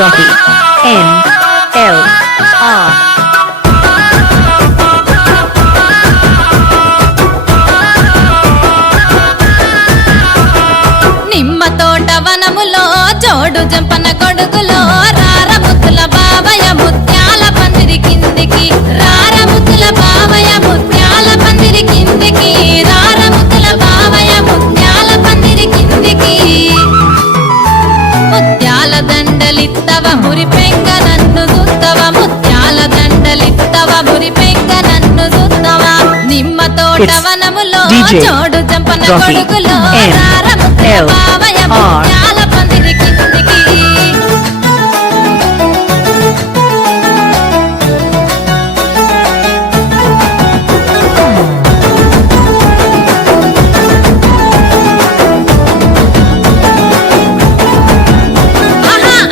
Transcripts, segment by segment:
Rocky N L R నిమ్మ తోట వనములో జోడు జంపన గొడుగులో రారముతుల బావయ ముత్యాల పందిరి కిందికి రారముతుల బావయ ముత్యాల పందిరి కిందికి రారముతుల బావయ ముత్యాల పందిరి కిందికి ముత్యాల దండలిత్తవ మురి పెంగ నన్ను చూత్తవ ముత్యాల దండలిత్తవ మురి పెంగ నన్ను చూత్తవ నిమ్మ తోట వనములో జోడు జంపన గొడుగులో రారముతుల బావయ ముత్యాల పందిరి కిందికి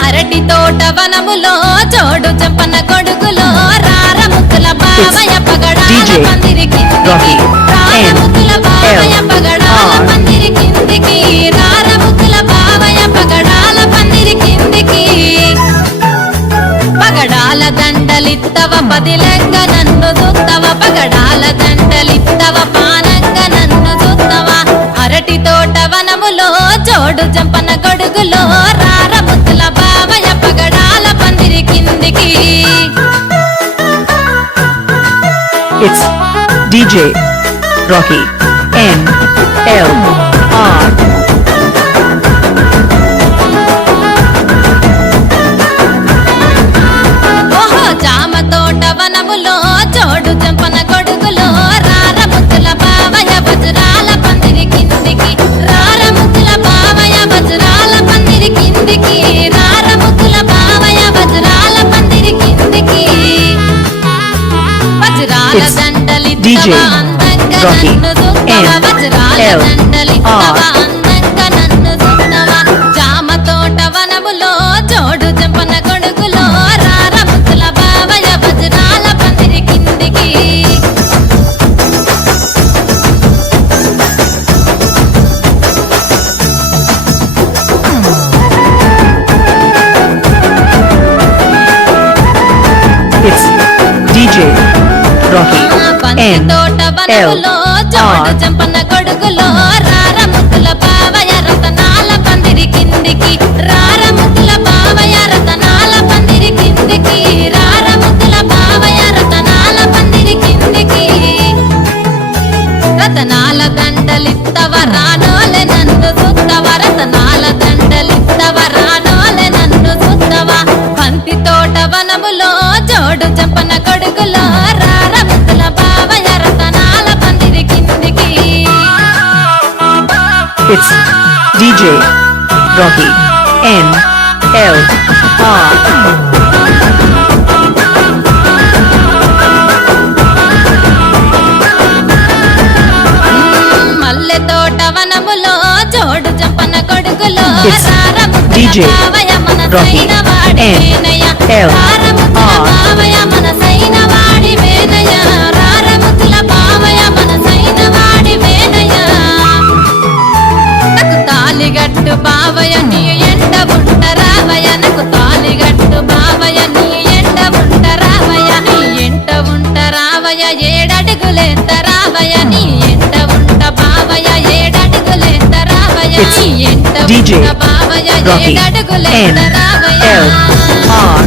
అరటి తోట వనములో జోడు జంపన గొడుగులో రారముతుల బావయ పగడాల పందిరి కిందికి రారముతుల బావయ పగడాల పందిరి కిందికి రారముతుల బావయ పగడాల పందిరి కిందికి పగడాల దండలిత్తవ పదిలంగ నన్ను చూత్తవ పగడాల దండలిత్తవ పానంగ నన్ను చూత్తవ అరటి తోట వనములో జోడు జంపన గొడుగులో రారముతుల బావయ పగడాల పందిరి కిందికి It's DJ Rocky N L R ఓహో జామ తోట వనములో జోడు జంపన గొడుగులో రారముతుల బావయ వజ్రాల పందిరి కిందికి రారముతుల బావయ వజ్రాల పందిరి కిందికి రారముతుల బావయ వజ్రాల పందిరి కిందికి వజ్రాల It's దండలిత్తవ DJ అందంగా Rocky నన్ను చూత్తవ N వజ్రాల L దండలిత్తవ R అందంగా నన్ను చూత్తవ జామ తోట వనములో జోడు జంపన గొడుగులో రారముతుల బావయ వజ్రాల పందిరి కిందికి It's DJ Rocky బంతి N తోట L వనములో జోడు R జంపన గొడుగులో రారముతుల బావయ రతనాల పందిరి కిందికి రారముతుల బావయ రతనాల పందిరి కిందికి రారముతుల బావయ రతనాల పందిరి కిందికి రతనాల దండలిత్తవ రానోలె నన్ను చూత్తవ రతనాల దండలిత్తవ రానోలె నన్ను చూత్తవ బంతి తోట వనములో జోడు జంపన గొడుగులో రారముతుల బావయ రతనాల పందిరి కిందికి It's DJ Rocky N L R మల్లె తోట వనములో జోడు జంపన గొడుగులో It's రారముతుల DJ బావయ Rocky మనసైన వాడి N వేనయ L రారముతుల R బావయ మనసైన వాడి వేనయ రారముతుల బావయ మనసైన వాడి వేనయ నాకు తాలిగట్టు బావయ నీ ఎంట ఉంటరావయ నాకు తాలిగట్టు బావయ నీ ఎంట ఉంటరావయ నీ ఎంట ఉంటరావయ ఏడడుగులేత్తరావయ నీ ఎంట ఉంట బావయ ఏడడుగులేత్తరావయ It's నీ ఎంట DJ ఉంట బావయ Rocky N ఏడడుగులేత్తరావయ L R